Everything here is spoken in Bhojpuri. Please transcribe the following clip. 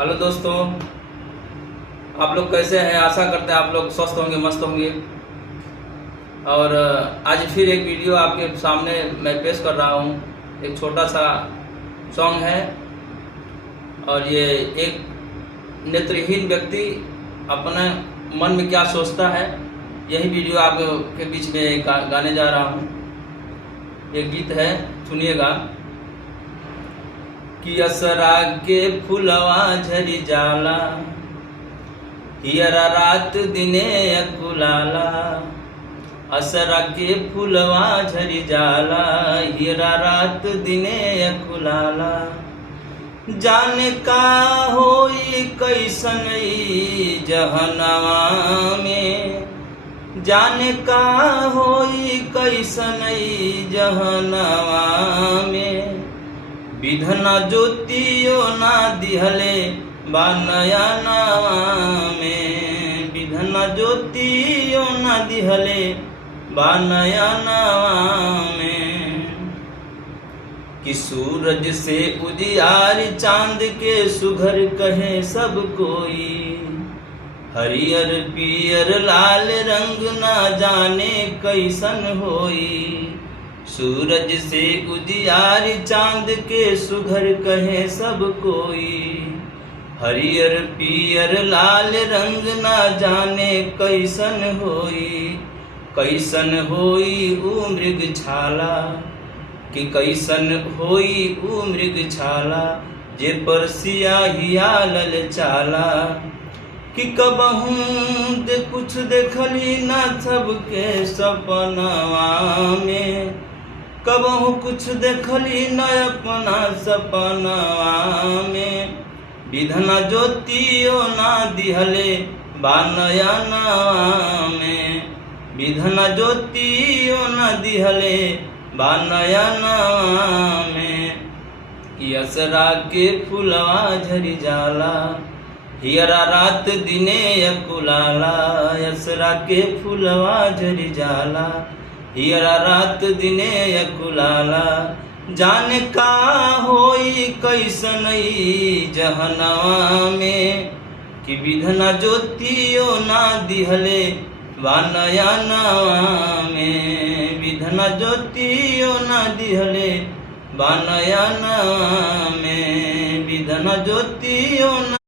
हेलो दोस्तों, आप लोग कैसे हैं? आशा करते हैं आप लोग स्वस्थ होंगे, मस्त होंगे। और आज फिर एक वीडियो आपके सामने मैं पेश कर रहा हूँ। एक छोटा सा सॉन्ग है और ये एक नेत्रहीन व्यक्ति अपने मन में क्या सोचता है, यही वीडियो आपके बीच में गाने जा रहा हूँ। एक गीत है, सुनिएगा। कि असरा के फुलवा झरी जाला, हियरा रात दिने अकुलाला। असरा के फुलवा झरी जाला, हियरा रात दिने अकुलाला। जाने का होई कैसन ई जहनवा में, जाने का होई कैसन ई जहनवा में। विधना ज्योतियो ना दिहले बानया नवा में, विधना ज्योतियो ना दिहले बानया नवा में। कि सूरज से उजियार चांद के सुघर कहे सब कोई, हरियर पियर लाल रंग ना जाने कैसन होई। सूरज से उजियार चांद के सुघर कहे सब कोई, हरियर पियर लाल रंग ना जाने कैसन होई। कैसन होई ऊ मृग छाला, कि कैसन होई ऊ मृग छाला। जे पर सियाहिया लल चाला, कि कबहू कुछ देखली ना सबके सपनवा में। कबहू कुछ देखली न अपना सपनवा में। विधना ज्योतियो ना दिहले बानया नवा में, विधना ज्योतियो ना दिहले बानया नवा में। कि असरा के फुलवा झरी जाला, हियरा रात दिने अकुलाला। असरा के फुलवा झरी जाला, हियरा रात दिने अकुलाला। जाने का होई कैसन ई जहनवा में। कि विधना ज्योतियो ना दिहले बानया नवा में, विधना ज्योतियो ना दिहले बानया नवा में। विधना ज्योतियो ना